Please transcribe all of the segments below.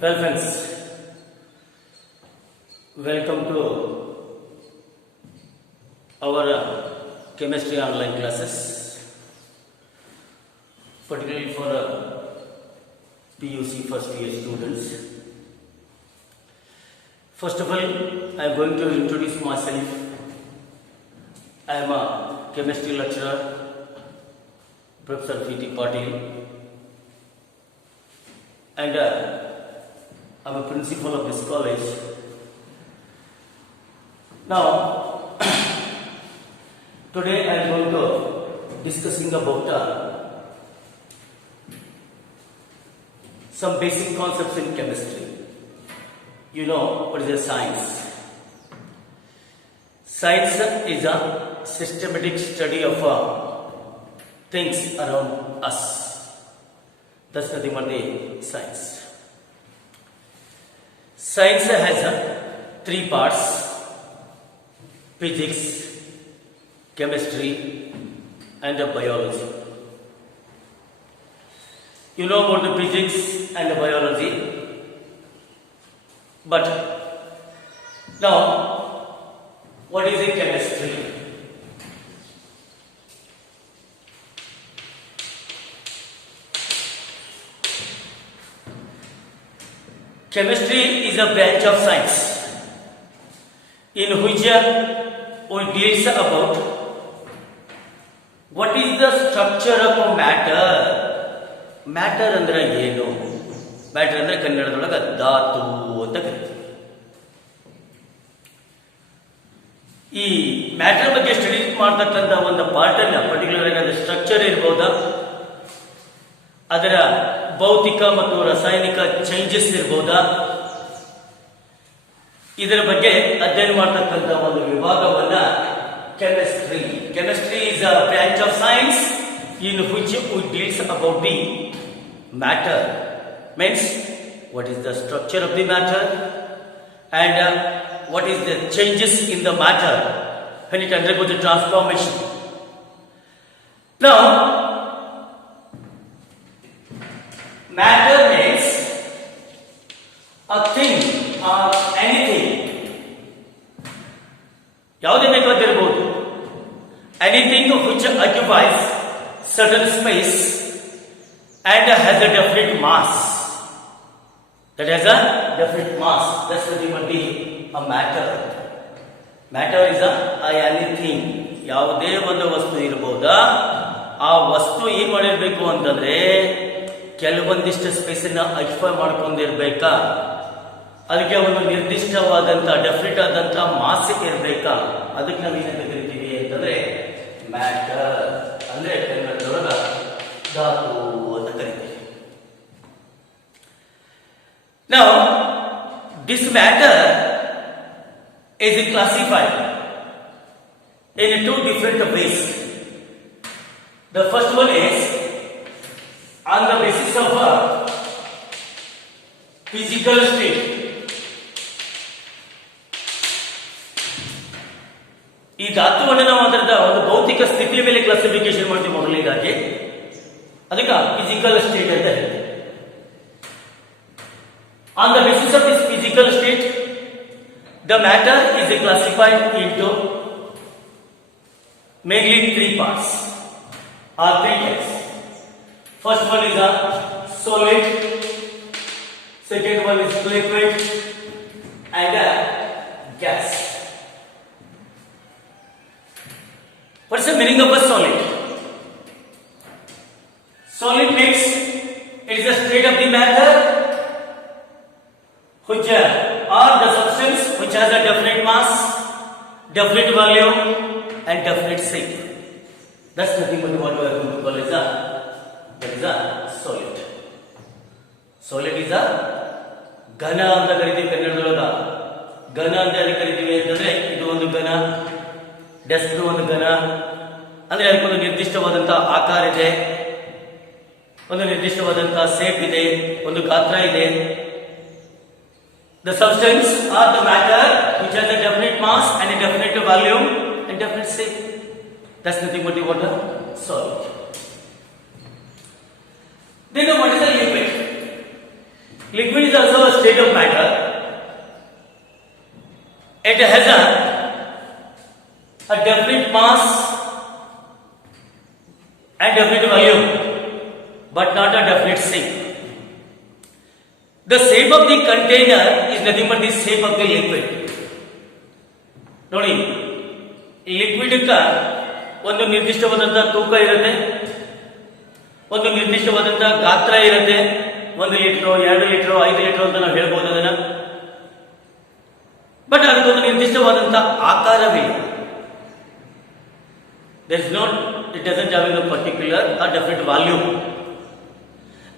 Well, friends, welcome to our chemistry online classes, particularly for PUC first year students. First of all, I am going to introduce myself. I am a chemistry lecturer, Professor P.T. Patil, and I am a principal of this college. Now, today I am going to discussing about some basic concepts in chemistry. You know what is a science? Science is a systematic study of things around us. That's nothing but the science. Science has three parts: physics, chemistry, and biology. You know about the physics and the biology, but now what is a chemistry? Chemistry is a branch of science in which we deals about what is the structure of a matter. Matter ಅಂದ್ರೆ ಏನು? Matter ಅಂದ್ರೆ ಕನ್ನಡದೊಳಗೆ ಧಾತು ಅಂತ ಕರೀತೀವಿ. ಈ matter ಬಗ್ಗೆ study ಮಾಡ್ತಕ್ಕಂಥ ಒಂದು ಪಾರ್ಟ್ ಅನ್ನ ಪರ್ಟಿಕ್ಯುಲರ್ ಆಗಿ ಅದರ ಸ್ಟ್ರಕ್ಚರ್ ಇರಬಹುದಾ, ಅದರ ಭೌತಿಕ ಮತ್ತು ರಾಸಾಯನಿಕ ಚೇಂಜಸ್ ಇರಬಹುದಾ, ಇದರ ಬಗ್ಗೆ ಅಧ್ಯಯನ ಮಾಡತಕ್ಕಂಥ ಒಂದು ವಿಭಾಗವನ್ನ chemistry. Chemistry is a branch of science in which we deals about the matter, means what is the structure of the matter and what is the changes in the matter when it undergoes the transformation. Now, matter means a thing or anything. ಯಾವುದೇ ಬೇಕಾದಿರಬಹುದು, anything which occupies certain space and has a definite mass. That has a definite mass. That's the name of a matter. Matter is anything. ಯಾವುದೇ ಒಂದು ವಸ್ತು ಇರಬಹುದಾ, ಆ ವಸ್ತು ಏನ್ ಮಾಡಿರ್ಬೇಕು ಅಂತಂದ್ರೆ ಕೆಲವೊಂದಿಷ್ಟು ಸ್ಪೇಸ್ ಅನ್ನ ಆಕ್ಯುಪೈ ಮಾಡ್ಕೊಂಡಿರ್ಬೇಕಾ, ಅದಕ್ಕೆ ಒಂದು ನಿರ್ದಿಷ್ಟವಾದಂತ ಡೆಫಿನೆಟ್ ಆದಂತ ಮಾಸ್ ಇರ್ಬೇಕಾ, ಅದಕ್ಕೆ ನಾವು ಏನಂತ ಕರಿತೀವಿ ಅಂತಂದ್ರೆ ಮ್ಯಾಟರ್. ಅಂದ್ರೆ ಕನ್ನಡದೊಳಗ ಧಾತು ಅಂತ ಕರಿತೀವಿ. Now, this matter is classified in two different ways. The first one is on the basis of a physical state. ಈ ಧಾತುವನ್ನು ನಾವು ಅದರ ಒಂದು ಭೌತಿಕ ಸ್ಥಿತಿಯ ಮೇಲೆ ಕ್ಲಾಸಿಫಿಕೇಶನ್ ಮಾಡ್ತೀವಿ. ಮೊದಲನೇದಾಗಿ ಅದಕ್ಕೆ ಫಿಸಿಕಲ್ ಸ್ಟೇಟ್ ಅಂತ ಹೇಳ್ತೀವಿ. On the basis of this physical state, the matter is classified into mainly three parts or three types. First one is a solid, second one is liquid, and a gas. What's the meaning of a solid? Solid means it is a state of the matter which or the substance which has a definite mass, definite volume, and definite shape. That's nothing but what we are going to call as a solid. Solid is a ಘನ ಅಂತ ಕರಿತೀವಿ ಕನ್ನಡದೊಳಗ. ಘನ ಅಂತ ಯಾಕೆ ಕರಿತೀವಿ ಅಂತಂದ್ರೆ ಇದು ಒಂದು ಘನ, ಡೆಸ್ಕ್ ಒಂದು ಘನ ಅಂದ್ರೆ ಅದಕ್ಕೊಂದು ನಿರ್ದಿಷ್ಟವಾದಂತಹ ಆಕಾರ ಇದೆ, ಒಂದು ನಿರ್ದಿಷ್ಟವಾದಂತಹ ಶೇಪ್ ಇದೆ, ಒಂದು ಗಾತ್ರ ಇದೆ. The substance or the matter which has a definite mass and a definite volume and definite shape. That's nothing but the water solid. Then what is a liquid? Liquid is also a state of matter. It has a definite mass and definite volume, but not a definite shape. The shape of the container is nothing but the shape of the liquid. ನೋಡಿ, liquid ಒಂದು ನಿರ್ದಿಷ್ಟವಾದಂತಹ ತೂಕ ಇರುತ್ತೆ, ಒಂದು ನಿರ್ದಿಷ್ಟವಾದಂತಹ ಗಾತ್ರ ಇರುತ್ತೆ. 1 litre, 2 litre, 5 litre ಅಂತ ನಾವು ಹೇಳ್ಬೋದು ಅದನ್ನ. ಬಟ್ ಅದಕ್ಕೊಂದು ನಿರ್ದಿಷ್ಟವಾದಂತಹ ಆಕಾರವಿಲ್ಲ. It doesn't have a particular or definite volume.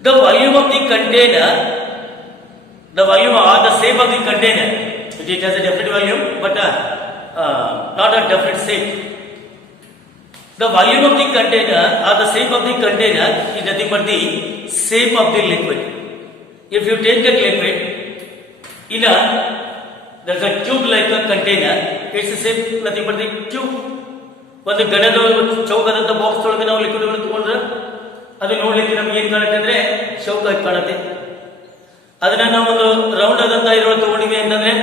The volume of the container, the volume or the shape of the container, it has a definite volume but not a definite shape. The volume of the container or the shape of the container is nothing but the shape of the liquid. If you take that liquid in there's a tube like a container, its shape nothing but the tube. ಒಂದು Gaddada ಚೌಕದಂತ box ಒಳಗೆ ನಾವು liquid ತಗೊಂಡ್ರೆ ಅದು ನೋಡ್ಲಿಕ್ಕೆ ನಮ್ಗೆ ಏನ್ ಕಾಣುತ್ತೆ ಅಂದ್ರೆ ಚೌಕಾಗಿ ಕಾಣುತ್ತೆ. ಅದನ್ನ ನಾವು ಒಂದು ರೌಂಡ್ ಆದಂತ ಇರೋ ತಗೊಂಡಿವಿ ಅಂತಂದ್ರೆ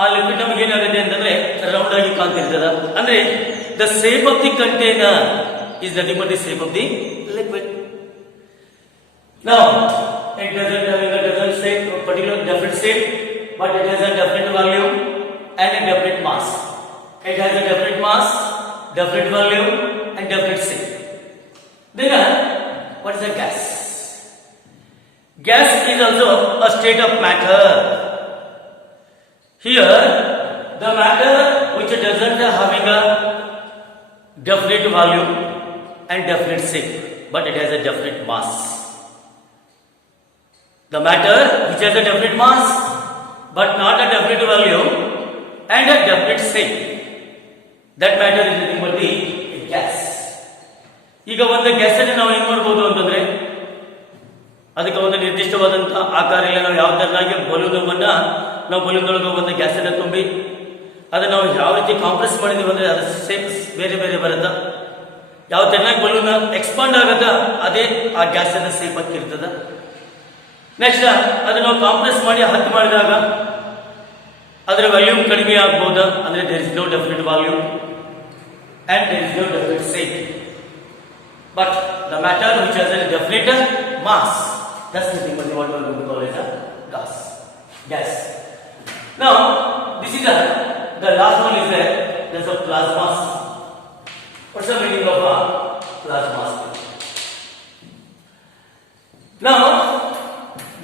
ಆ ಲಿಕ್ವಿಡ್ ನಮ್ಗೆ ಏನಾಗುತ್ತೆ ಅಂತಂದ್ರೆ ರೌಂಡ್ ಆಗಿ ಕಾಣ್ತಿರ್ತದ. ಅಂದ್ರೆ the shape of the container is nothing but the shape of the liquid. Now it doesn't say particular definite shape, but it has a definite volume and a definite mass. It has a definite mass, definite volume and definite shape. Then what is a gas? Gas is also a state of matter. Here the matter which doesn't having a definite volume and definite shape, but it has a definite mass. The matter which has a definite mass but not a definite volume and a definite shape, that matter is nothing but the gas. ಈಗ ಒಂದು gas ಅನ್ನು ನಾವು ಏನ್ ಮಾಡಬಹುದು ಅಂತಂದ್ರೆ ಅದಕ್ಕೆ ಒಂದು ನಿರ್ದಿಷ್ಟವಾದಂತಹ ಆಕಾರ ಇಲ್ಲ. ನಾವು ಯಾವ ತರನಾಗಿ ಬಲೂನವನ್ನ ನಾವು ಬಲೂನೊಳಗೆ ಒಂದು ಗ್ಯಾಸ್ ಅನ್ನು ತುಂಬಿ ಅದನ್ನ ನಾವು ಯಾವ ರೀತಿ ಕಾಂಪ್ರೆಸ್ ಮಾಡಿದೀವಿ ಅಂದ್ರೆ ಅದರ ಶೇಪ್ ಬೇರೆ ಬೇರೆ ಬರುತ್ತಾ. ಯಾವ ತರನಾಗಿ ಬಲೂನ್ ಎಕ್ಸ್ಪಾಂಡ್ ಆಗತ್ತ ಅದೇ ಆ ಗ್ಯಾಸ್ ಅನ್ನ ಶೇಪ್ ಹಾಕಿರ್ತದ. ನೆಕ್ಸ್ಟ್ ಅದನ್ನ ನಾವು ಕಾಂಪ್ರೆಸ್ ಮಾಡಿ ಹತ್ತು ಮಾಡಿದಾಗ ಅದರ ವಾಲ್ಯೂಮ್ ಕಡಿಮೆ ಆಗಬಹುದಾ ಅಂದ್ರೆ there is no definite volume and there is no definite shape, but the matter which has a definite mass, that's nothing but what we are going to call as a gas. Now this is the last one is there's a plasma. What's the meaning of a plasma? Now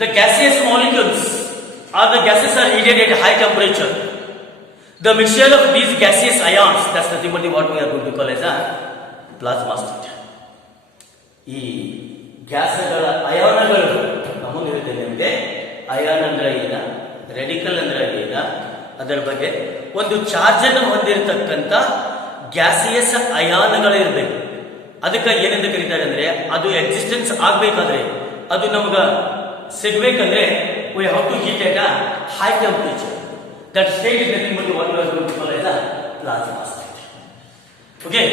the gaseous molecules or the gases are heated at high temperature. The mixture of these gaseous ions, that's nothing but what we are going to call as a plasma state. ಈ ಗ್ಯಾಸ್ಗಳ ಅಯಾನಗಳು ನಮ್ಮಲ್ಲಿರುತ್ತೆ. ನಿಮಗೆ ion ಅಂದ್ರೆ ಏನ, radical ಅಂದ್ರೆ ಏನ, ಅದರ ಬಗ್ಗೆ ಒಂದು charge ಅನ್ನು ಹೊಂದಿರತಕ್ಕಂತ ಗ್ಯಾಸಿಯಸ್ ಅಯಾನಗಳಿರಬೇಕು. ಅದಕ್ಕೆ ಏನಂತ ಕರೀತಾರೆ ಅಂದ್ರೆ ಅದು ಎಕ್ಸಿಸ್ಟೆನ್ಸ್ ಆಗ್ಬೇಕಾದ್ರೆ ಅದು ನಮಗ ಸಿಗ್ಬೇಕಂದ್ರೆ we have to heat at a high temperature. That state is nothing but what we are going to call as a plasma state. Okay,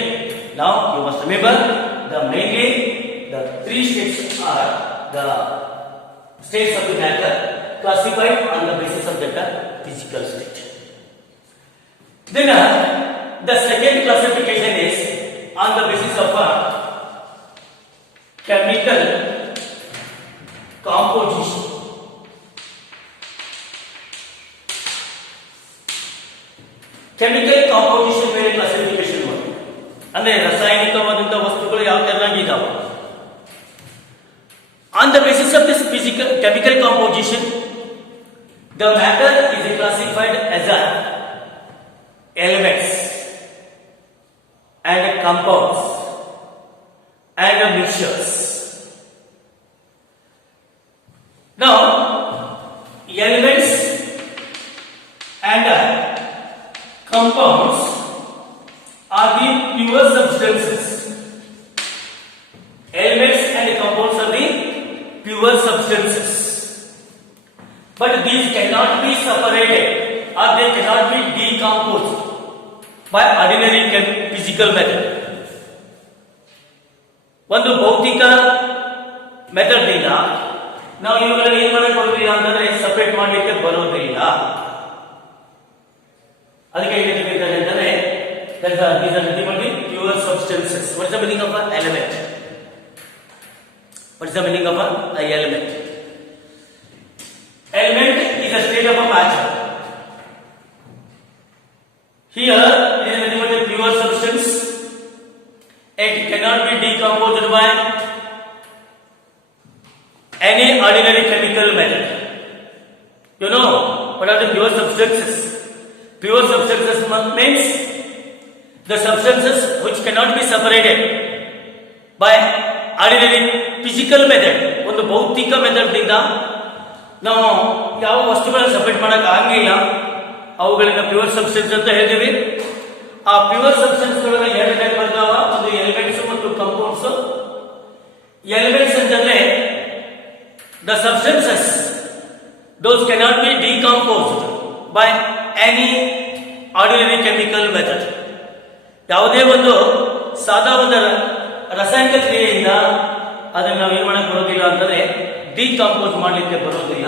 now you must remember mainly the three states are the states of the matter classified on the basis of that physical state. Then the second classification is on the basis of a chemical composition. Chemical composition ಮೇಲೆ classification ಮಾಡಿ ಅಂದ್ರೆ ರಾಸಾಯನಿಕವಾದಂತಹ ವಸ್ತುಗಳು ಯಾವ ತರನಾಗಿ ಇದಾವೆ. On the basis of this physical chemical composition the matter is classified as a elements and compounds and mixtures. Now, elements and compounds are the pure substances. Elements and compounds are the pure substances. But these cannot be separated or they cannot be decomposed by ordinary physical method. ಒಂದು ಭೌತಿಕ method ಇಂದ ನಾವು ಇವುಗಳನ್ನ ಏನ್ ಮಾಡಕ್ ಬರೋದಿಲ್ಲ ಅಂತಂದ್ರೆ separate ಮಾಡಲಿಕ್ಕೆ ಬರೋದಿಲ್ಲ. ಅದಕ್ಕೆ ಹೇಳಿದ್ದಾರೆ ಅಂತಂದ್ರೆ these are ultimately pure substances. What is the meaning of an element? What is the meaning of an element? Element is a state of a matter. Here it is ultimately pure substance. It cannot be decomposed by any ordinary chemical method. You know what are the pure substances? Pure substances means the substances which cannot be separated by ordinary physical method. ಒಂದು ಭೌತಿಕ method ದಿಂದ ನಾವು ಯಾವ ವಸ್ತುಗಳನ್ನು separate ಮಾಡಕ್ ಆಗಿಲ್ಲ, ಅವುಗಳನ್ನ pure substance ಅಂತ ಹೇಳ್ತೀವಿ. ಆ ಪ್ಯೂರ್ ಸಬ್ಸ್ಟೆನ್ಸ್ ಗಳನ್ನ ಎರಡು ಟೈಪ್ ಬರ್ತಾವ, ಒಂದು ಎಲಿಮೆಂಟ್ಸ್ ಮತ್ತು ಕಂಪೌಂಡ್ಸ್. ಎಲಿಮೆಂಟ್ಸ್ ಅಂತಂದ್ರೆ the substances those cannot be decomposed by any ordinary chemical method. ಯಾವುದೇ ಒಂದು ಸಾದಾ ಒಂದು ರಾಸಾಯನಿಕ ಕ್ರಿಯೆಯಿಂದ ಅದನ್ನ ನಾವು ಏನ್ ಮಾಡಕ್ ಬರೋದಿಲ್ಲ ಅಂತಂದ್ರೆ ಡಿಕಂಪೋಸ್ ಮಾಡ್ಲಿಕ್ಕೆ ಬರೋದಿಲ್ಲ.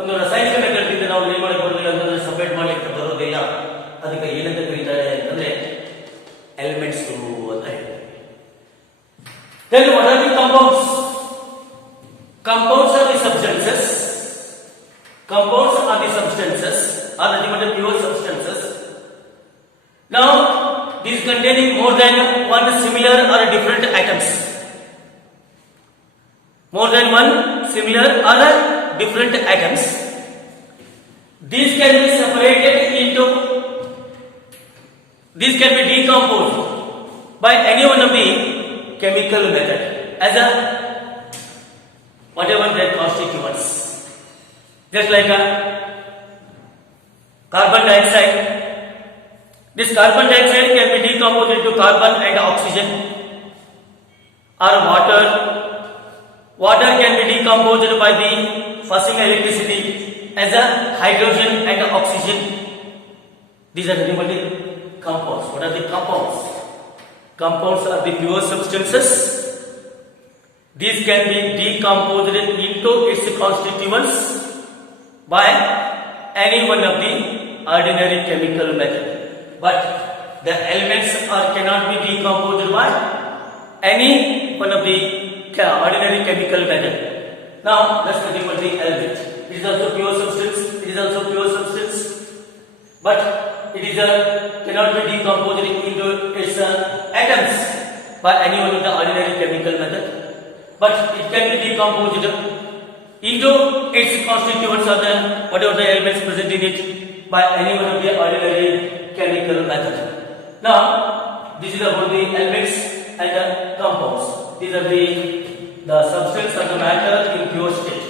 ಒಂದು ರಾಸಾಯನಿಕ ಮೆಥಡ್ ಇಂದ ನಾವು ಏನ್ ಮಾಡಕ್ ಬರೋದಿಲ್ಲ ಅಂತಂದ್ರೆ ಸಪರೇಟ್ ಮಾಡ್ಲಿಕ್ಕೆ ಬರೋದಿಲ್ಲ. ಅದಕ್ಕೆ ಏನಂತ ಕರೀತಾರೆ ಅಂತಂದ್ರೆ ಎಲಿಮೆಂಟ್ಸ್ ಅಂತ ಹೇಳ್ತಾರೆ. Then what are the compounds? Compounds are the substances. Compounds are the substances, are the pure substances. Now, these containing more than one similar or different atoms. More than one similar or different atoms. These can be separated into. These can be decomposed by any one of the chemical method as a whatever their constituents. Just like a carbon dioxide. This carbon dioxide can be decomposed into carbon and oxygen, or water. Water can be decomposed by the passing electricity as a hydrogen and oxygen. These are the compounds. What are the compounds? Compounds are the pure substances. These can be decomposed into its constituents by any one of the ordinary chemical method. But the elements cannot be decomposed by any one of the ordinary chemical method. Now let's talk about the element. It is also pure substance. It is also pure substance, but it is cannot be decomposed into its atoms by any one of the ordinary chemical method. But it can be decomposed into its constituents or the whatever the elements present in it by any one of the ordinary chemical method. Now, this is about the elements and the compounds. These are the substance or the matter in pure state.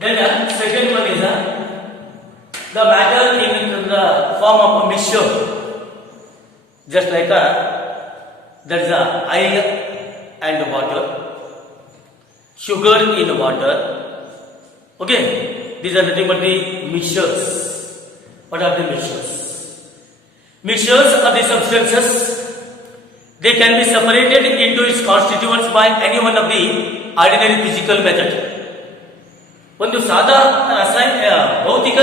Then the second one is the matter in the form of a mixture. Just like there is oil and water, sugar in water. Okay, these are nothing but the mixtures. What are the mixtures? Mixtures are the substances. They can be separated into its constituents by any one of the ordinary physical method. ಒಂದು ಸಾದಾ ರಾಸಾಯನಿಕ ಭೌತಿಕ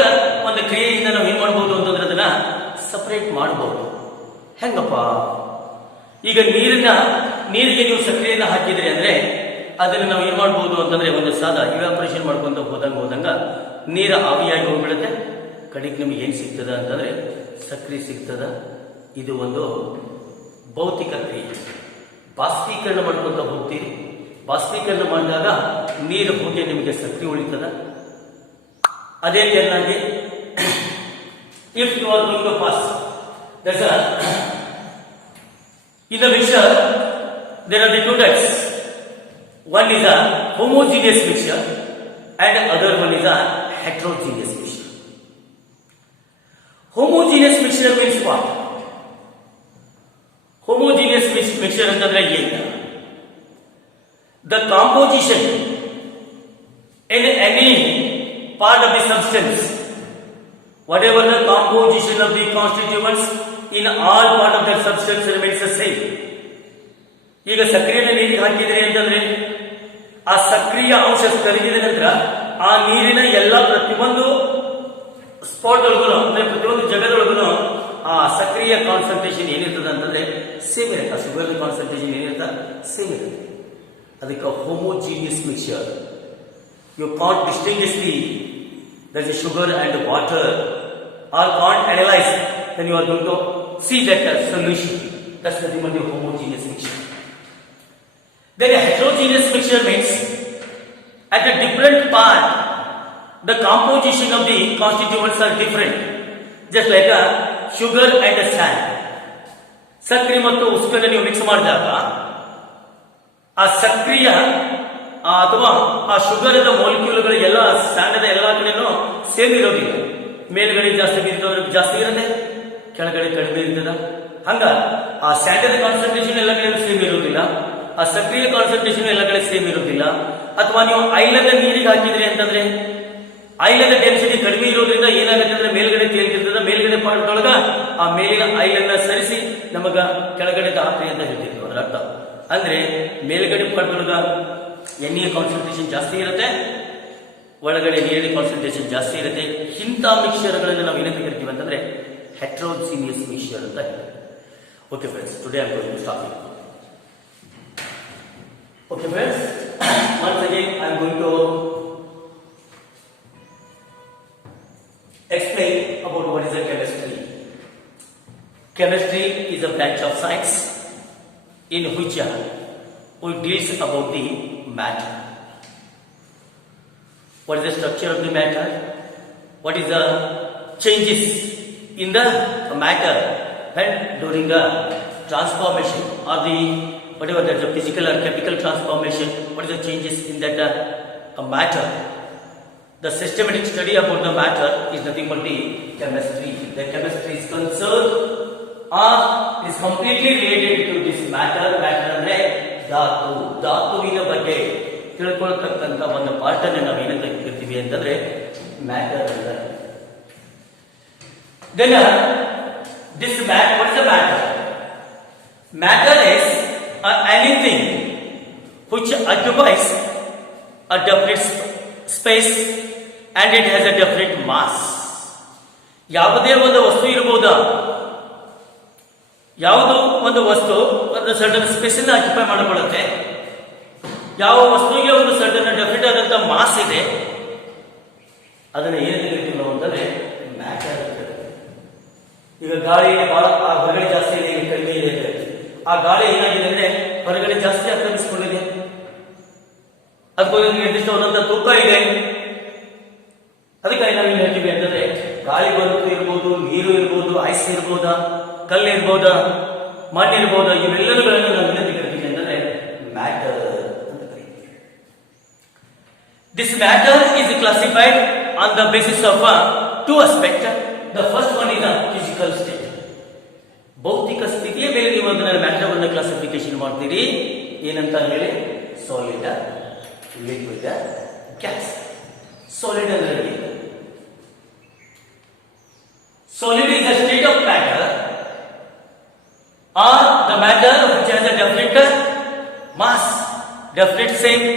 ಒಂದು ಕ್ರಿಯೆಯಿಂದ ನಾವು ಏನ್ ಮಾಡಬಹುದು ಅಂತಂದ್ರೆ ಅದನ್ನ ಸಪರೇಟ್ ಮಾಡಬಹುದು. ಹೆಂಗಪ್ಪ? ಈಗ ನೀರಿಗೆ ನೀವು ಸಕ್ಕರೆಯನ್ನ ಹಾಕಿದ್ರಿ ಅಂದ್ರೆ ಅದನ್ನ ನಾವು ಏನ್ ಮಾಡಬಹುದು ಅಂತಂದ್ರೆ ಒಂದು ಸಾದಾ ಇವಾಪರೇಷನ್ ಮಾಡ್ಕೊಂತ ಹೋದಂಗ ನೀರ ಆವಿಯಾಗಿ ಹೋಗ್ಬಿಡುತ್ತೆ. ಕಡೆಗೆ ನಿಮ್ಗೆ ಏನ್ ಸಿಗ್ತದ ಅಂತಂದ್ರೆ ಸಕ್ಕರೆ ಸಿಗ್ತದ. ಇದು ಒಂದು ಭೌತಿಕ ಕ್ರಿಯೆ. ಬಾಷ್ಪೀಕರಣ ಮಾಡ್ಕೊಂತ ಹೋಗ್ತೀರಿ. ಬಾಷ್ಪೀಕರಣ ಮಾಡಿದಾಗ ನೀರು ಹೋಗಿ ನಿಮಗೆ ಸಕ್ಕರೆ ಉಳಿತದ. ಅದೇ ರೀತಿಯಾಗಿ if you are going to pass in the mixture there are the two types. One is a homogeneous mixture and other one is a heterogeneous mixture. Homogeneous mixture means what? Homogeneous mixture ಅಂತಂದ್ರೆ ಏನು? The composition in any part of the substance, whatever the composition of the constituents in all part of that substance remains the same. ಈಗ ಸಕ್ರಿಯೆಯನ್ನು ನೀರಿಗೆ ಹಾಕಿದ್ರಿ ಅಂತಂದ್ರೆ ಆ ಸಕ್ರಿಯ ಅಂಶ ಕರಗಿದ ನಂತರ ಆ ನೀರಿನ ಎಲ್ಲ ಪ್ರತಿಯೊಂದು ಸ್ಪಾಟ್ ಒಳಗೂ ಅಂದ್ರೆ ಪ್ರತಿಯೊಂದು ಜಗದೊಳಗೂ ಆ ಸಕ್ರಿಯ ಕಾನ್ಸಂಟ್ರೇಷನ್ ಏನಿರ್ತದೆ ಅಂತಂದ್ರೆ ಸೇಮ್ ಇರುತ್ತೆ. ಶುಗರ್ ಕಾನ್ಸಂಟ್ರೇಷನ್ ಏನಿರುತ್ತೆ ಸೇಮ್ ಇರುತ್ತೆ. ಅದಕ್ಕೆ homogeneous mixture. You can't distinguish the sugar and water, or can't analyze, then you are going to see that solution. That's the name of the homogeneous mixture. Then a heterogeneous mixture means at a different part the composition of the constituents are different, just like a sugar and a sand. ಸಕ್ರಿಯ ಮತ್ತು ಉಷ್ಣನ ನೀವು mix ಮಾಡಿದಾಗ ಆ ಸಕ್ರಿಯ ಅಥವಾ ಆ ಶುಗರದ ಮಾಲಿಕ್ಯೂಲ್ಗಳು ಎಲ್ಲ ಸ್ಯಾಂಡದ ಎಲ್ಲ ಕಡೆನೂ ಸೇಮ್ ಇರೋದಿಲ್ಲ. ಮೇಲ್ಗಡೆ ಜಾಸ್ತಿ ಬೀರ್ತದೆ ಜಾಸ್ತಿ ಇರುತ್ತೆ, ಕೆಳಗಡೆ ಕಡಿಮೆ ಇರ್ತದ. ಹಂಗ ಆ ಸ್ಯಾಂಡದ ಕಾನ್ಸಂಟ್ರೇಷನ್ ಎಲ್ಲ ಕಡೆ ಸೇಮ್ ಇರೋದಿಲ್ಲ, ಆ ಸಕ್ರಿಯ ಕಾನ್ಸಂಟ್ರೇಷನ್ ಎಲ್ಲ ಕಡೆ ಸೇಮ್ ಇರೋದಿಲ್ಲ. ಅಥವಾ ನೀವು ಐಲನ್ನ ನೀರಿಗೆ ಹಾಕಿದ್ರಿ ಅಂತಂದ್ರೆ ಐಲನ್ನ ಡೆನ್ಸಿಟಿ ಕಡಿಮೆ ಇರೋದ್ರಿಂದ ಏನಾಗುತ್ತೆ ಅಂದ್ರೆ ಮೇಲ್ಗಡೆ ತೇಲ್ತಿರ್ತದ, ಮೇಲ್ಗಡೆ ಪಾರ್ಟ್ ಒಳಗ ಆ ಮೇಲಿನ ಐಲನ್ನ ಸರಿಸಿ ನಮಗ ಕೆಳಗಡೆ ಹಾಕ್ರಿ ಅಂತ ಹೇಳ್ತಿರ್ತೀವಿ. ಅದರ ಅರ್ಥ ಅಂದ್ರೆ ಮೇಲ್ಗಡೆ ಪಾರ್ಟ್ ಒಳಗ ಎಣ್ಣೆಯ ಕಾನ್ಸಂಟ್ರೇಷನ್ ಜಾಸ್ತಿ ಇರುತ್ತೆ, ಒಳಗಡೆ ನೀರಿನ ಕಾನ್ಸಂಟ್ರೇಷನ್ ಜಾಸ್ತಿ ಇರುತ್ತೆ. ಇಂಥ ಮಿಕ್ಸ್ಚರ್ಗಳನ್ನು ನಾವು ಏನಂತ ಕರಿತೀವಿ ಅಂತಂದ್ರೆ ಹೆಟ್ರೋಜಿನಿಯಸ್ ಮಿಕ್ಸ್ಚರ್ ಅಂತ ಹೇಳ್ತೀವಿ. Okay friends, today I am going to start. Okay friends, once again I am going to explain about what is a chemistry. Chemistry is a branch of science in which it deals about the matter. What is the structure of the matter? What is the changes in the matter when during the transformation or the whatever that's the physical or chemical transformation? What is the changes in that matter? The systematic study about the matter is nothing but the chemistry. The chemistry is concerned or is completely related to this matter. Matter ಅಂದ್ರೆ ಧಾತುವಿನ ಬಗ್ಗೆ ತಿಳ್ಕೊಳ್ತಕ್ಕಂಥ ಒಂದು part ಅನ್ನು ನಾವು ಏನಂತ ಕರಿತೀವಿ ಅಂತಂದ್ರೆ matter ಅಂತ. Then this matter, what is the matter? Matter is anything which occupies a definite space and it has a definite mass. ಯಾವುದೇ ಒಂದು ವಸ್ತು ಇರಬಹುದಾ, ಯಾವುದೋ ಒಂದು ವಸ್ತು ಒಂದು ಸರ್ಟನ್ ಸ್ಪೇಸ್ ಅನ್ನು ಆಕ್ಯುಪೈ ಮಾಡಿಕೊಳ್ಳುತ್ತೆ. ಯಾವ ವಸ್ತುವಿಗೆ ಒಂದು ಸರ್ಟನ್ ಡೆಫಿನೆಟ್ ಆದಂತ ಮಾಸ್ ಇದೆ, ಅದನ್ನ ಏನಂತ ಕರಿತೀವಿ ನಾವು ಅಂತಂದ್ರೆ ಮ್ಯಾಟರ್. ಈಗ ಗಾಳಿ ಹೊರಗಡೆ ಜಾಸ್ತಿ ಇದೆ, ಕಡಿಮೆ ಇದೆ. ಆ ಗಾಳಿ ಏನಾಗಿದೆ ಅಂದ್ರೆ ಹೊರಗಡೆ ಜಾಸ್ತಿ ಆಕ್ರಮಿಸಿಕೊಂಡಿದೆ, ಅದಕ್ಕೊಂದು ನಿರ್ದಿಷ್ಟವಾದಂತ ತೂಕ ಇದೆ. ಅದಕ್ಕೆ ನಾವೇನು ಹೇಳ್ತೀವಿ ಅಂತಂದ್ರೆ ಗಾಳಿ ಬರುತ್ತೂ ಇರ್ಬೋದು, ನೀರು ಇರ್ಬೋದು, ಐಸ್ ಇರ್ಬೋದಾ, ಕಲ್ಲು ಇರ್ಬೋದಾ, ಮಣ್ಣು ಇರ್ಬೋದಾ, ಇವೆಲ್ಲವುಗಳನ್ನು ನಾವು ಏನಂತ ಕರಿತೀವಿ ಅಂತಂದ್ರೆ ಮ್ಯಾಟರ್ ಅಂತ ಕರಿತೀವಿ. This matter is classified on the basis of two aspects. The first one is a physical state. ಭೌತಿಕ ಸ್ಥಿತಿಯ ಮೇಲೆ ನೀವು ಅದನ್ನ ಮ್ಯಾಟರ್ ಅನ್ನು ಕ್ಲಾಸಿಫಿಕೇಶನ್ ಮಾಡ್ತೀರಿ. ಏನಂತ ಹೇಳಿ, ಸಾಲಿಡ್, ಲಿಕ್ವಿಡ್, ಗ್ಯಾಸ್. ಸಾಲಿಡ್ ಅಂದ್ರೆ solid is a state of matter or the matter which has a definite mass, definite shape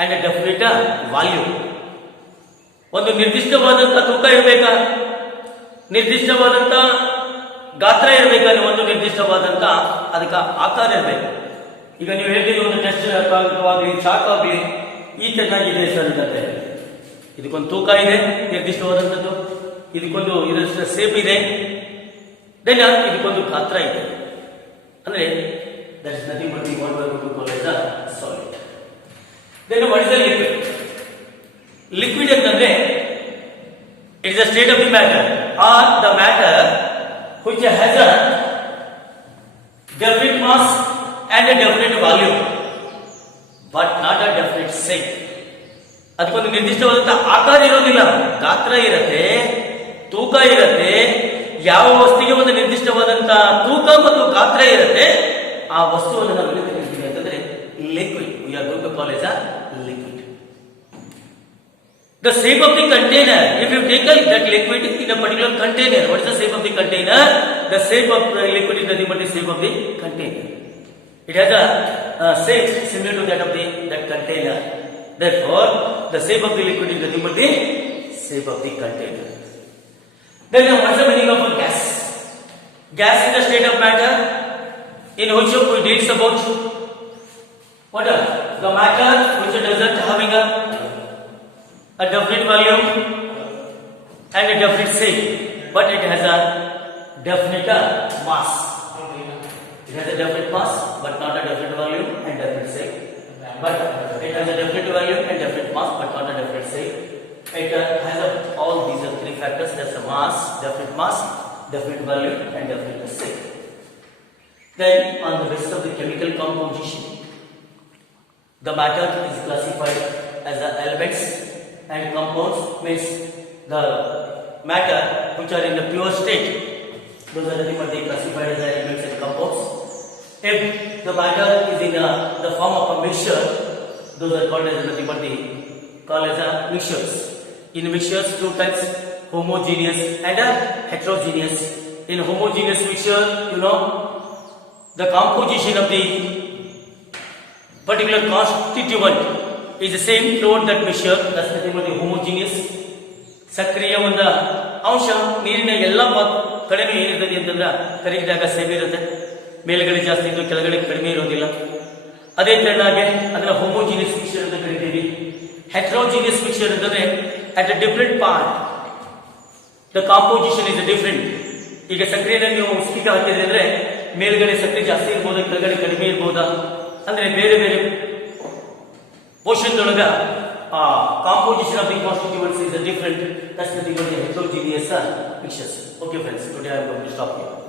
and a definite volume. ಒಂದು ನಿರ್ದಿಷ್ಟವಾದಂತ ತೂಕ ಇರಬೇಕಾ, ನಿರ್ದಿಷ್ಟವಾದಂತ ಗಾತ್ರ ಇರಬೇಕಾ, ಒಂದು ನಿರ್ದಿಷ್ಟವಾದಂತ ಅದಕ್ಕೆ ಆಕಾರ ಇರಬೇಕು. ಈಗ ನೀವು ಹೇಳ್ತೀವಿ ಒಂದು ಟೆಸ್ಟ್ ಆಗಲಿ ಚಾಕ್ ಆಗಲಿ ಈ ಚೆನ್ನಾಗಿದೆ ಸರ್ ಅಂತ, ಇದಕ್ಕೊಂದು ತೂಕ ಇದೆ ನಿರ್ದಿಷ್ಟವಾದಂಥದ್ದು, ಇದಕ್ಕೊಂದು ಇದರ ಸೇಪ್ ಇದೆ, ದೆನ್ ಇದಕ್ಕೊಂದು ಗಾತ್ರ ಇದೆ. ಅಂದ್ರೆ that is nothing but what we are going to call as a solid. Then what is the liquid? Liquid ಅಂತಂದ್ರೆ it is a state of the matter or the matter which has a definite mass and a definite volume but not a definite shape. ಅದಕ್ಕೊಂದು ನಿರ್ದಿಷ್ಟವಾದಂತ ಆಕಾರ ಇರೋದಿಲ್ಲ, ಗಾತ್ರ ಇರುತ್ತೆ, ತೂಕ ಇರುತ್ತೆ. ಯಾವ ವಸ್ತುವಿಗೆ ಒಂದು ನಿರ್ದಿಷ್ಟವಾದಂತ ತೂಕ ಮತ್ತು ಗಾತ್ರ ಇರುತ್ತೆ, ಆ ವಸ್ತುವನ್ನು ನಾವು ಏನು ಕರಿತೀವಿ ಅಂತಂದ್ರೆ liquid. We are going to call as a liquid. The shape of the container, if you take that liquid in a particular container, what is the shape of the container? The shape of the liquid is nothing but the shape of the container. It has a shape similar to that of that container. Therefore the shape of the liquid is nothing but the shape of the container. Then what's the meaning of a gas? Gas is a state of matter in which we deals about what the matter which doesn't having a definite volume and a definite shape, but it has a definite mass. It has a definite mass, but not a definite volume and definite shape. But it has a definite volume and definite mass, but not a definite shape. It has all these three factors. That's a mass, definite volume, and definite shape. Then, on the basis of the chemical composition, the matter is classified as the elements, and compounds means the matter which are in the pure state. Those are the classified as the elements and compounds. If the matter is in the form of a mixture, those are called as mixtures. In mixtures, two types: homogeneous and heterogeneous. In homogeneous mixture, the composition of the particular constituent is the same throughout that mixture. That's the homogeneous. ಸಕ್ರಿಯ ಒಂದು ಅಂಶ ನೀರಿನ ಎಲ್ಲ ಕಡಿಮೆ ಏನಿರ್ತದೆ ಅಂತಂದ್ರೆ ಕರಗಿದಾಗ ಸೇವೆ ಇರುತ್ತೆ, ಮೇಲ್ಗಡೆ ಜಾಸ್ತಿ ಇದ್ದು ಕೆಳಗಡೆ ಕಡಿಮೆ ಇರೋದಿಲ್ಲ. ಅದೇ ತರನಾಗಿ ಅದನ್ನ ಹೋಮೋಜಿನಿಯಸ್ ಮಿಕ್ಸ್ಚರ್ ಅಂತ ಕರಿತೀವಿ. ಹೆಟ್ರೋಜಿನಿಯಸ್ ಮಿಕ್ಸ್ಚರ್ ಅಂತಂದ್ರೆ at a different part the composition is different. ಈಗ ಸಕ್ಕರೆಯನ್ನು ನೀವು ಉಸ್ಕಿಗೆ ಹಾಕಿದ್ರೆ ಅಂದ್ರೆ ಮೇಲ್ಗಡೆ ಸಕ್ಕರೆ ಜಾಸ್ತಿ ಇರ್ಬೋದಾ, ಕೆಳಗಡೆ ಕಡಿಮೆ ಇರ್ಬೋದಾ, ಅಂದ್ರೆ ಬೇರೆ ಬೇರೆ ಪೋರ್ಷನ್ ಒಳಗ composition of the constituents is different. That's the thing of the heterogeneous mixtures. Okay friends, today I am going to stop here.